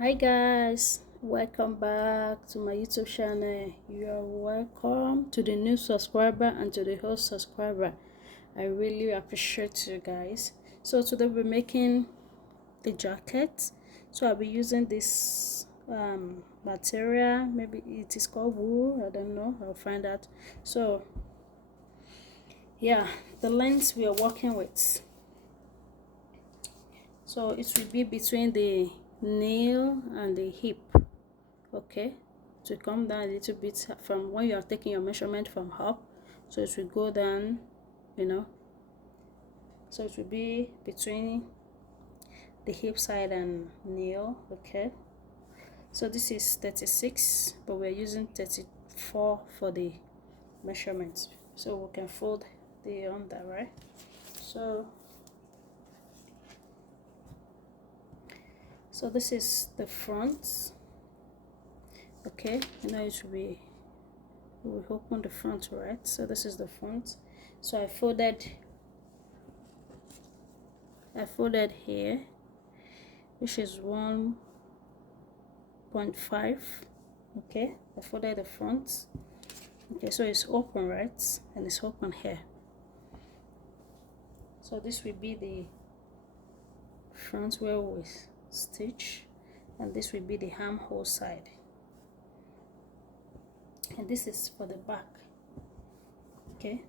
Hi guys, welcome back to my YouTube channel. You are welcome to the new subscriber and to the old subscriber. I really appreciate you guys. So today we're making the jacket. So I'll be using this material. Maybe it is called wool. I don't know. I'll find out. So yeah, the length we are working with. So it will be between the nail and the hip. Okay, to come down a little bit from when you are taking your measurement from up, so it will go down, you know, so it will be between the hip side and nail. Okay, so this is 36, but we're using 34 for the measurements, so we can fold the under, right? So this is the front. Okay, now it will be, we open the front, right? So this is the front. So I folded here, which is 1.5. Okay, I folded the front. Okay, so it's open, right? And it's open here. So this will be the front where we stitch, and this will be the armhole side, and this is for the back. Okay,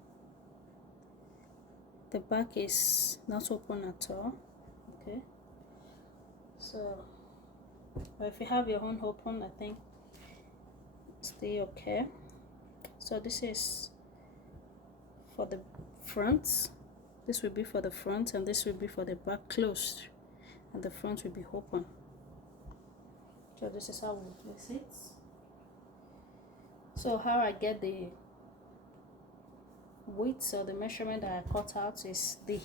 the back is not open at all. Okay, so but if you have your own open, I think stay okay. So this is for the front, this will be for the front, and this will be for the back closed, and the front will be open. So this is how we place it. So how I get the width or the measurement that I cut out is the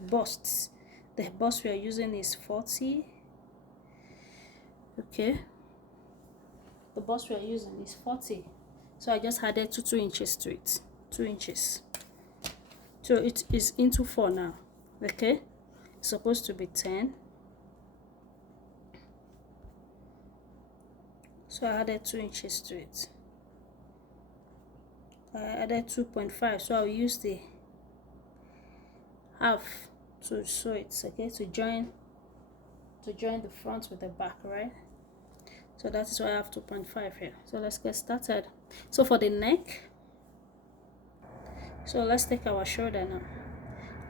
bust. The bust we are using is 40. Okay, the bust we are using is 40, so I just added 2 inches to it. 2 inches, so it is into 4 now. Okay, it's supposed to be 10, so I added 2 inches to it. I added 2.5, so I'll use the half to sew it. Okay, to join the front with the back, right? So that is why I have 2.5 here. So let's get started. So for the neck, so let's take our shoulder now.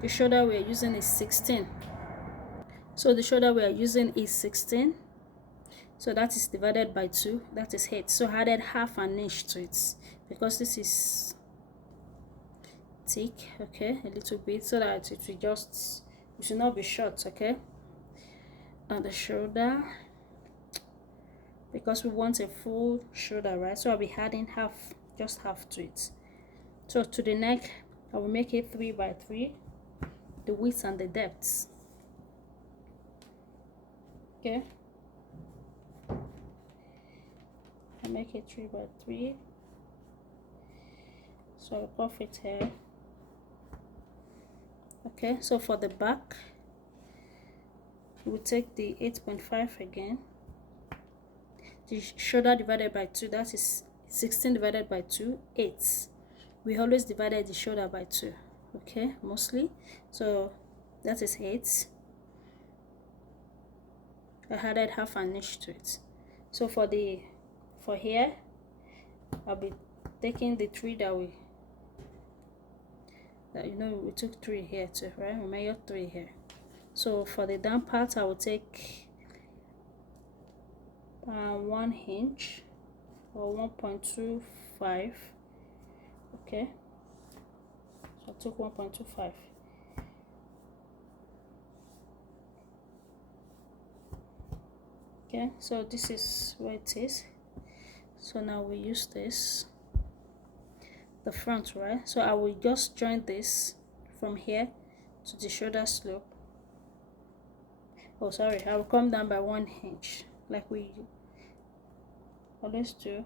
The shoulder we are using is 16. So the shoulder we are using is 16. So that is divided by 2. That is 8. So I added half an inch to it because this is thick. Okay, a little bit, so that it should not be short. Okay, on the shoulder, because we want a full shoulder, right? So I'll be adding just half to it. So to the neck, I will make it 3 by 3, the width and the depth. Okay, I make it 3 by 3. So I'll puff it here. Okay, so for the back, we'll take the 8.5 again. The shoulder divided by 2, that is 16 divided by 2, 8. We always divided the shoulder by 2. Okay, mostly. So that is 8. I added half an inch to it. So for here, I'll be taking the 3 that we took 3 here too, right? We measured 3 here. So for the down part, I will take 1 inch or 1.25. Okay, so I took 1.25. Okay, so this is where it is. So now we use this, the front, right? So I will just join this from here to the shoulder slope. Oh, sorry, I will come down by 1 inch, like we always do.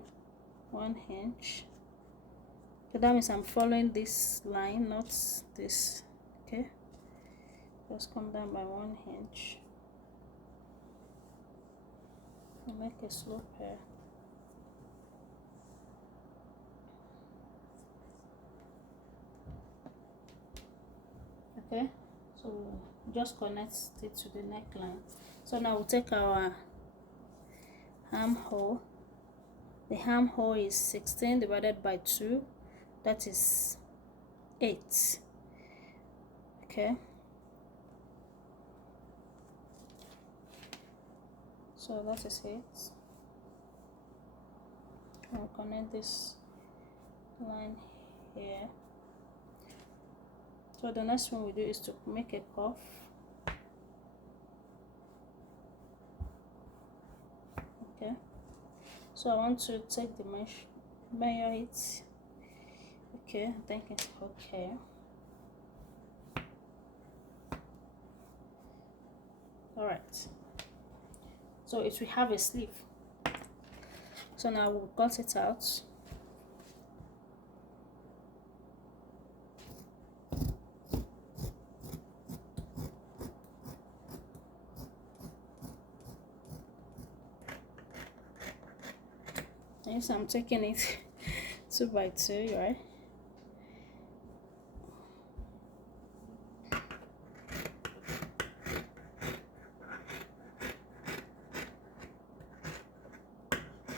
1 inch. So that means I'm following this line, not this. Okay, just come down by 1 inch. I'll make a slope here. Okay, so just connect it to the neckline. So now we'll take our armhole. The armhole is 16 divided by 2, that is 8. Okay, so that is it. I'll connect this line here. So the next one we do is to make a cuff. Okay, so I want to take the measure it. Okay, I think it's okay. All right, so it will have a sleeve. So now we'll cut it out. Yes, I'm taking it 2 by 2, right?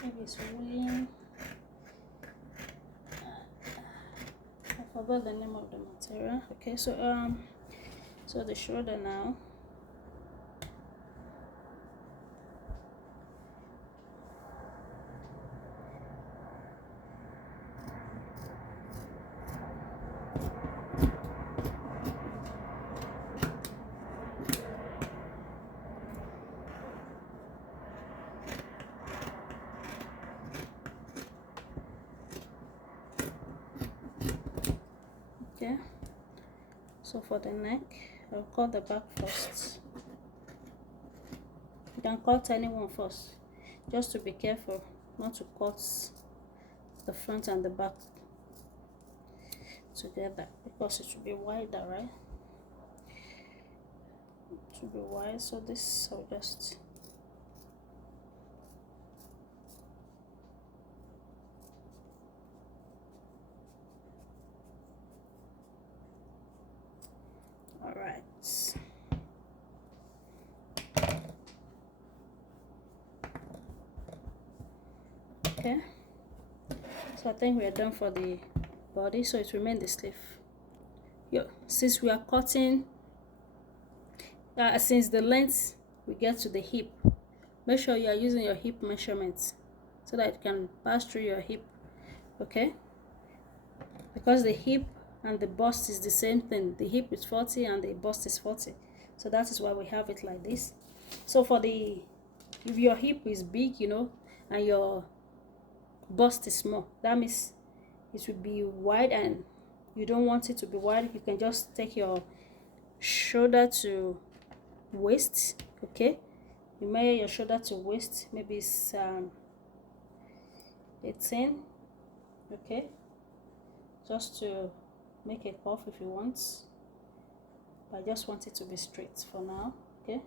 Maybe it's woolen. I forgot the name of the material. Okay, so the shoulder now. Okay, so for the neck, I'll cut the back first. You can cut anyone first, just to be careful not to cut the front and the back together, because it should be wider, right? It should be wide, so this I'll just all right. Okay, so I think we are done for the body, so it remains the sleeve. Since we are cutting, since the length we get to the hip, make sure you are using your hip measurements so that it can pass through your hip. Okay, because the hip and the bust is the same thing. The hip is 40 and the bust is 40, so that is why we have it like this. So for if your hip is big, and your bust is small, that means it will be wide, and you don't want it to be wide. You can just take your shoulder to waist. Okay, you measure your shoulder to waist, maybe it's 18. Okay, just to make a cuff if you want, but I just want it to be straight for now. Okay,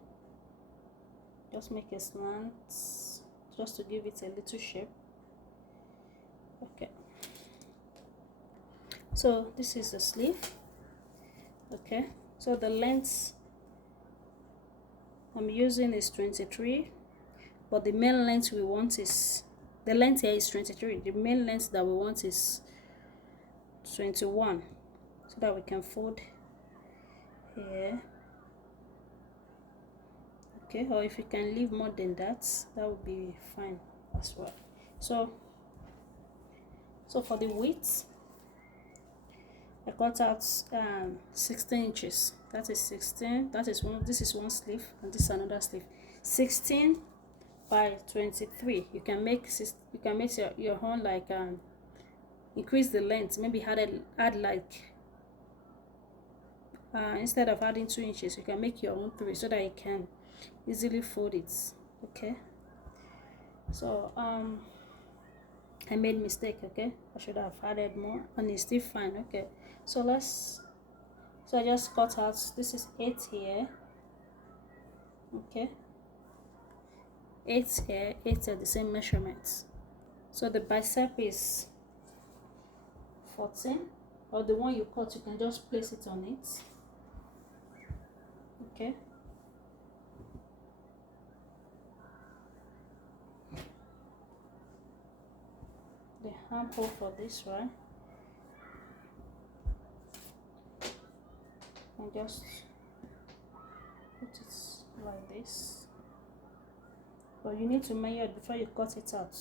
just make a slant just to give it a little shape. Okay, so this is the sleeve. Okay, so the length I'm using is 23, but the main length we want is, the length here is 23. The main length that we want is 21, so that we can fold here. Okay, or if you can leave more than that, that would be fine as well. So for the width, I cut out 16 inches. That is 16. That is one. This is one sleeve, and this is another sleeve. 16 by 23. You can make your own, like increase the length. Maybe add like instead of adding 2 inches, you can make your own 3, so that you can easily fold it. Okay. So I made mistake. Okay, I should have added more, and it's still fine. Okay, so I just cut out, this is 8 here. Okay, 8 here, 8 at the same measurements. So the bicep is 14, or the one you cut, you can just place it on it. Okay. The armhole for this, right? And just put it like this. But you need to measure it before you cut it out.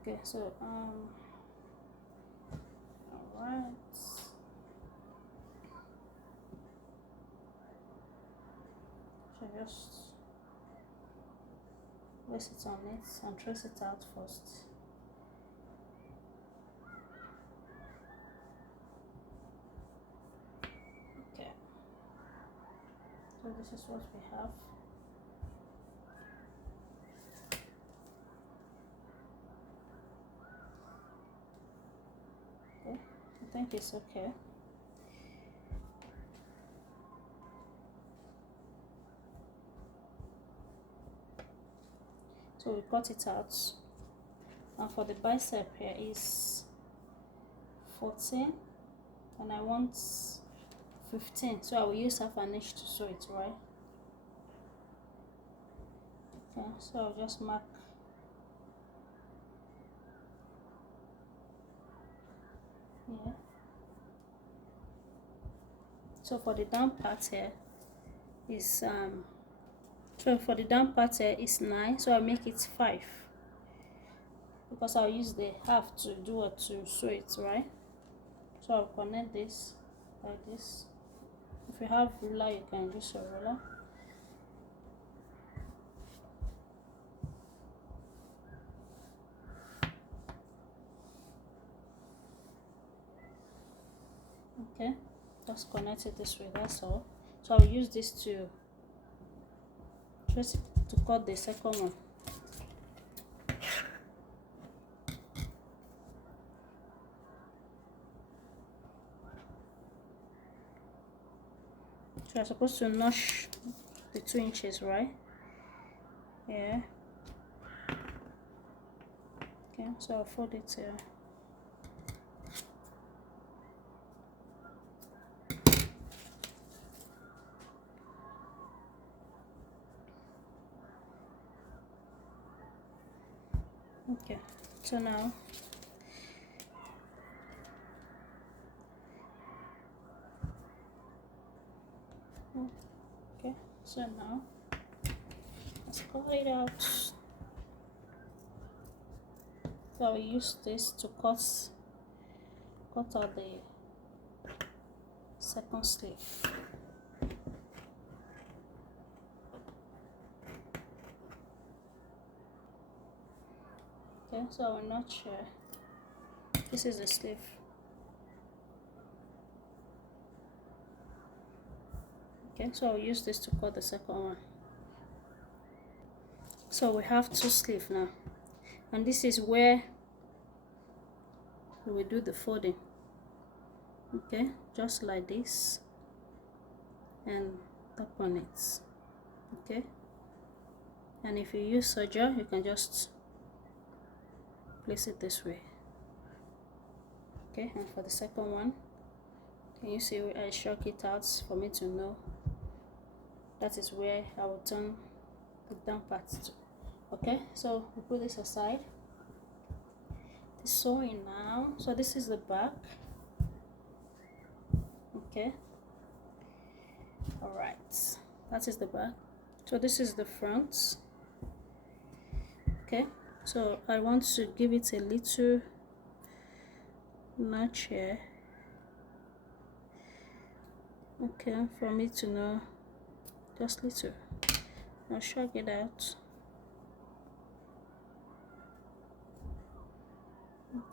Okay, so alright. So just place it on it and trace it out first. Okay. So this is what we have. Okay, I think it's okay. So we cut it out. And for the bicep here is 14, and I want 15, so I will use half an inch to sew it, right? Okay, so I'll just mark here. So for the down part here is so for the down part here is 9, so I'll make it 5, because I'll use the half to do what, to sew it, right? So I'll connect this like this. If you have ruler, you can use your ruler. Okay, just connect it this way, that's all. So I'll use this to just to cut the second one. So you're supposed to notch the 2 inches, right? Yeah. Okay, so I'll fold it here. Okay, so now okay, so now let's cut it out. So I'll use this to cut out the second sleeve. Okay, so I will notch here. This is the sleeve. Okay, so I'll use this to cut the second one. So we have 2 sleeves now, and this is where we will do the folding. Okay, just like this, and tap on it. Okay, and if you use serger, you can just place it this way. Okay, and for the second one, can you see where I shook it out for me to know that is where I will turn the down part to. Okay, so we put this aside. The sewing now. So this is the back. Okay, all right, that is the back. So this is the front. Okay, so I want to give it a little notch here. Okay, for me to know, just little. I'll shrug it out.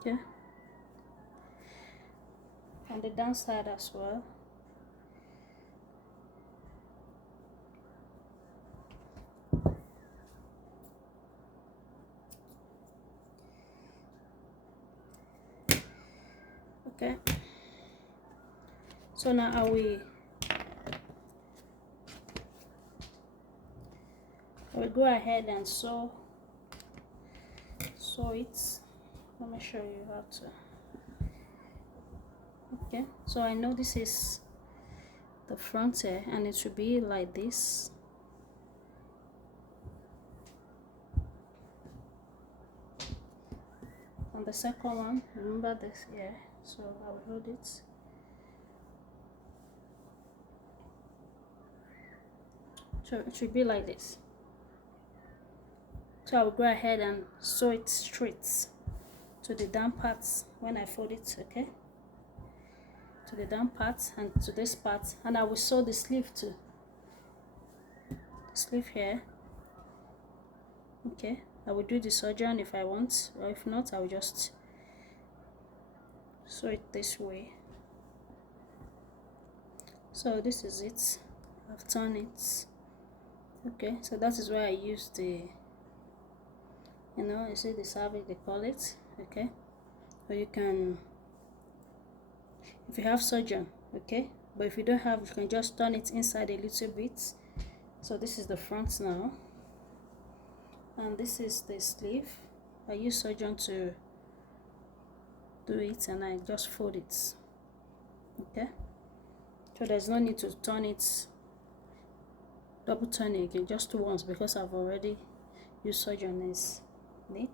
Okay, and the downside as well. Okay, so now I will go ahead and sew it. Let me show you how to. Okay, so I know this is the front here, and it should be like this. And the second one, remember this here, so I will hold it. So it should be like this. So I will go ahead and sew it straight to the down parts when I fold it, okay? To the down part and to this part, and I will sew the sleeve too. The sleeve here. Okay, I will do the surgeon if I want, or if not, I will just sew it this way. So this is it. I've turned it. Okay, so that is where I use the, you see the savage they call it. Okay, or you can, if you have surgeon, okay, but if you don't have, you can just turn it inside a little bit. So this is the front now, and this is the sleeve. I use surgeon to do it, and I just fold it. Okay, so there's no need to turn it, double turn it again, just once, because I've already used surgeon. Is neat,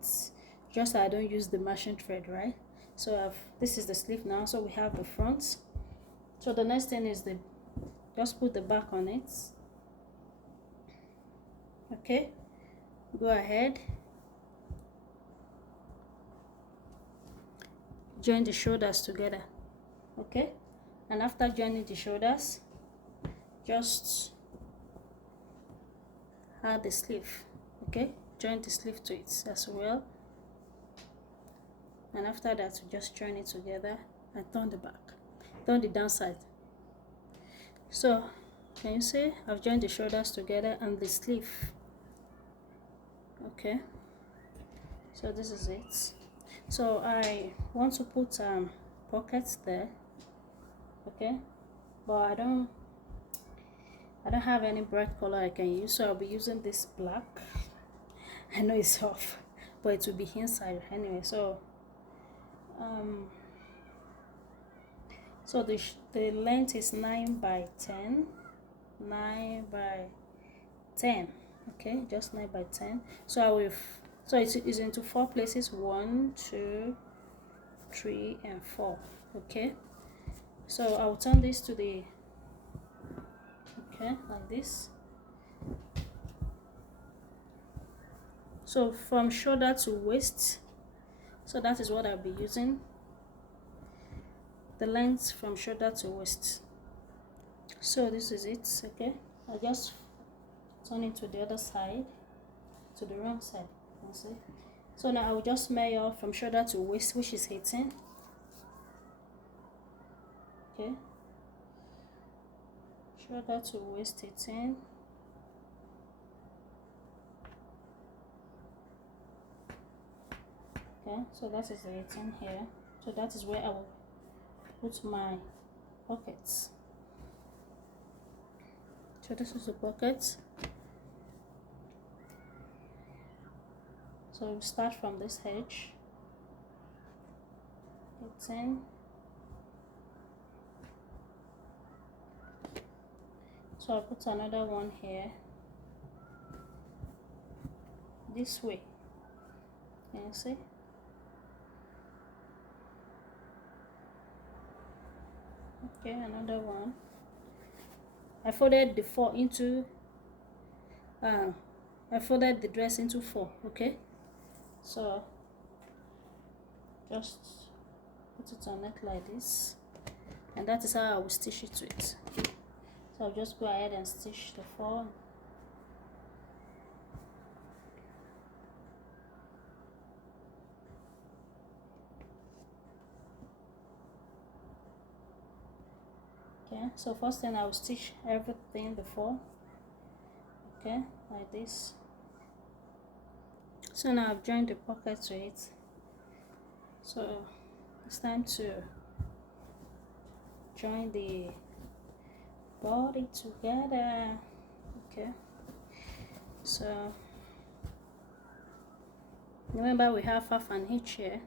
just I don't use the machine thread, right? So this is the sleeve now, so we have the front. So the next thing is just put the back on it. Okay, go ahead, join the shoulders together. Okay, and after joining the shoulders, just add the sleeve. Okay, join the sleeve to it as well, and after that you just join it together and turn the downside. So can you see I've joined the shoulders together and the sleeve? Okay, so this is it. So I want to put pockets there, okay, but I don't have any bright color I can use, so I'll be using this black. I know it's off, but it will be inside anyway. So so the length is 9 by 10, 9 by 10. Okay, just 9 by 10. So it's into 4 places, 1, 2, 3, and 4. Okay, so I'll turn this to the, okay, like this. So from shoulder to waist, so that is what I'll be using, the length from shoulder to waist. So this is it. Okay, I just turn it to the other side, to the wrong side, you see. So now I will just measure from shoulder to waist, which is 18. Okay, shoulder to waist 18. Okay, so that is the 18 here. So that is where I will put my pockets. So this is the pocket. So we start from this edge, 18. So I'll put another one here, this way. Can you see? Okay, another one. I folded the 4 into, I folded the dress into 4, okay? So just put it on it like this, and that is how I will stitch it to it. So I'll just go ahead and stitch the 4. Okay, so first thing I will stitch everything before, okay, like this. So now I've joined the pocket to it, so it's time to join the body together. Okay, so Remember we have half an inch here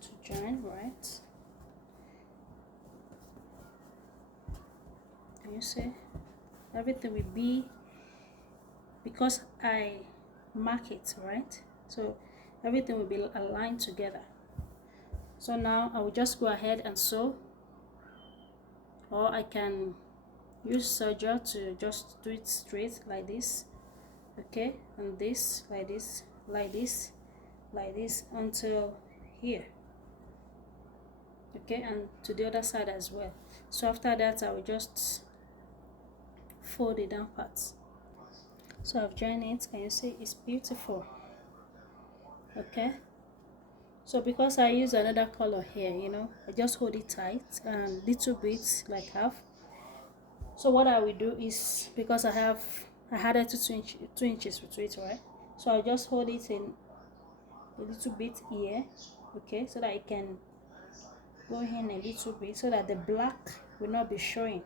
to join, right? Can you see? Everything will be, because I mark it, right? So everything will be aligned together. So now I will just go ahead and sew, or I can use serger to just do it straight like this, okay, and this like this, like this, like this until here, okay, and to the other side as well. So after that I will just fold the down parts. So I've joined it. Can you see? It's beautiful. Okay, so because I use another color here, you know, I just hold it tight and little bit, like half. So what I will do is, because I added 2 inches to it, right? So I'll just hold it in a little bit here, okay, so that it can go in a little bit, so that the black will not be showing.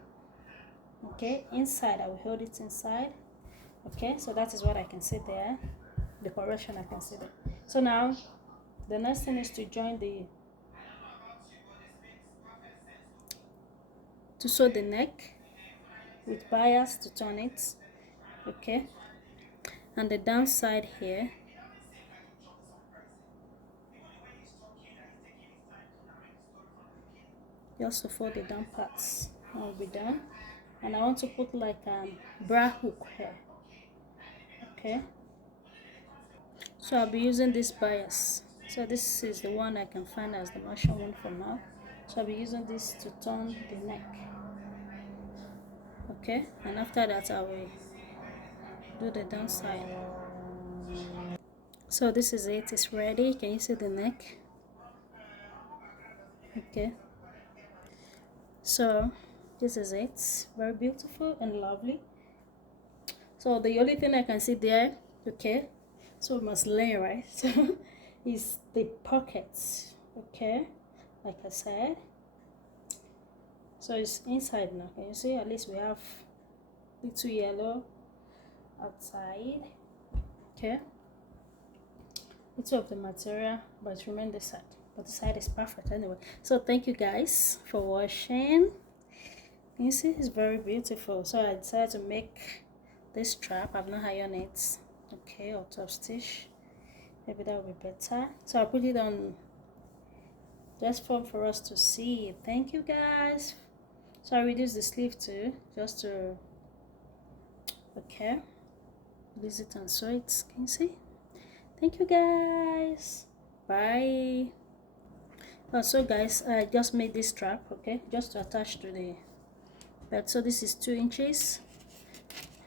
Okay, inside I will hold it inside. Okay, so that is what I can see there, the correction I can see there. So now the next thing is to join to sew the neck with bias to turn it, okay, and the downside here, just to fold the down parts. I'll be done, and I want to put like bra hook here, okay. So I'll be using this bias. So this is the one I can find as the Marshall one for now. So I'll be using this to turn the neck, okay, and after that I will do the downside. So this is it, it's ready. Can you see the neck? Okay, so this is it, very beautiful and lovely. So the only thing I can see there, okay, so we must learn, right? So is the pockets, okay, like I said. So it's inside now. Can you see? At least we have little yellow outside, okay, little of the material, but it remains the side, but the side is perfect anyway. So thank you guys for watching. You see, it's very beautiful. So I decided to make this strap. I've not ironed it, okay, or top stitch, maybe that will be better. So I put it on just for us to see. Thank you guys. So I reduced the sleeve too, just to, okay, release it and sew it. Can you see? Thank you guys, bye. So guys, I just made this strap, okay, just to attach to the belt. So this is 2 inches,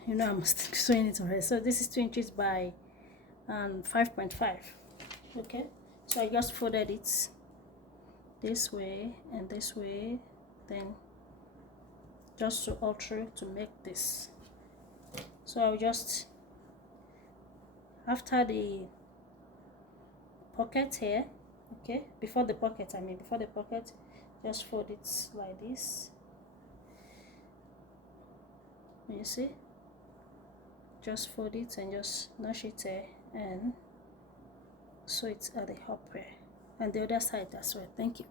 you know, I'm showing it already. So this is 2 inches by 5.5, okay. So I just folded it this way and this way, then just to alter to make this. So I'll just, after the pocket here, okay, before the pocket, just fold it like this. You see, just fold it and just notch it there and sew it at the top here, and the other side as well. Thank you.